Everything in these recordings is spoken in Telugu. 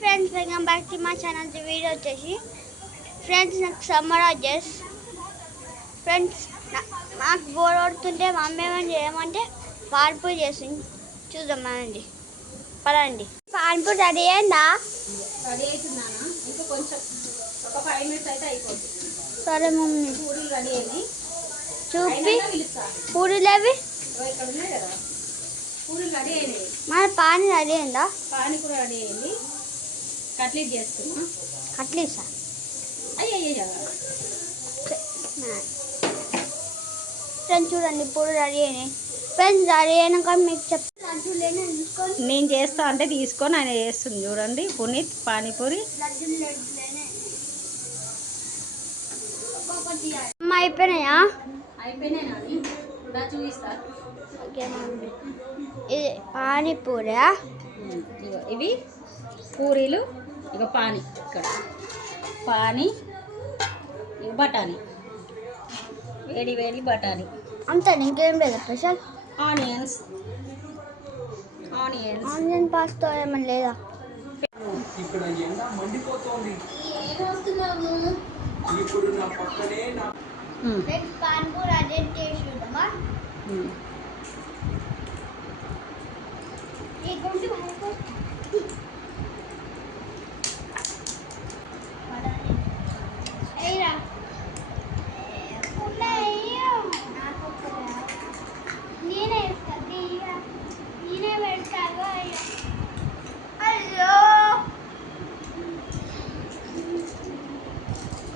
Friends, welcome back to my channel. Video వచ్చేసి ఫ్రెండ్స్, నాకు సమ్మర్ హాలిడేస్. ఫ్రెండ్స్, నాకు బోర్ కొడుతుంటే మమ్మీ ఏమని చేయమంటే పాన్పూరి చేసింది. చూద్దాం అనండి, పదండి. పాన్పూరి రెడీ అయిందా? రెడీ అవుతున్నానా? ఇంకా కొంచెం ఒక 5 minutes అయితే అయిపోతుంది. సరే మమ్మీ. పూరీలు రెడీ అయినాయి. చూపి పూరీలు అవి ఇక్కడ ఉన్నాయి కదా, పూరీలు రెడీ అయినాయి. మన పానీ రెడీ అయిందా? పానీ కూడా రెడీ అయింది. కట్లెట్ చేస్తున్నా. కట్లేసా? అయ్యయ్య ఫ్రెండ్స్ చూడండి, పూరి రెడీ అయినాయి. ఫ్రెండ్స్ రెడీ అయినాక మీకు చెప్తాను. నేను చేస్తా అంటే తీసుకొని ఆయన చేస్తుంది. చూడండి, పునీత్ పానీపూరి అయిపోయినాయా? అయిపోయినాయి నాని, కూడా చూపిస్తా. Okay mummy. ఇది పానీపూరి. ఇవి పూరీలు, ఇక పానీ, ఇక్కడ పానీ, ఇక బఠానీ, వేడి వేడి బఠానీ. అంతే, ఇంకేం లేదు స్పెషల్. ఆనియన్స్ ఆనియన్ పాస్తా ఏమన్నా లేదా? ఇక్కడ ఎండ మండిపోతోంది. ఇప్పుడు నా పక్కనే నా పానీపూరి అటెండ్ చేసి చూద్దామా?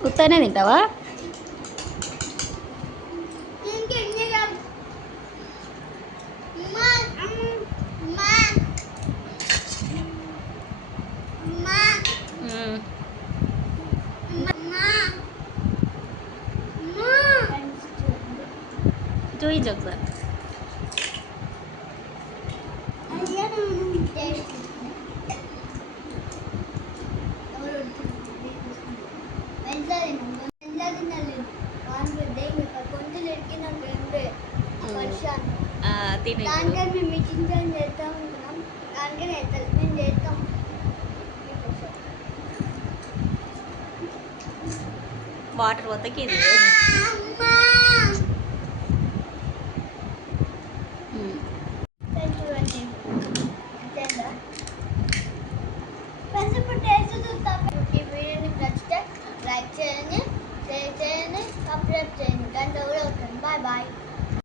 ఉత్తనే తింటావా? చూయించు ఒకసారి. వాటర్ పోతాకి ఇది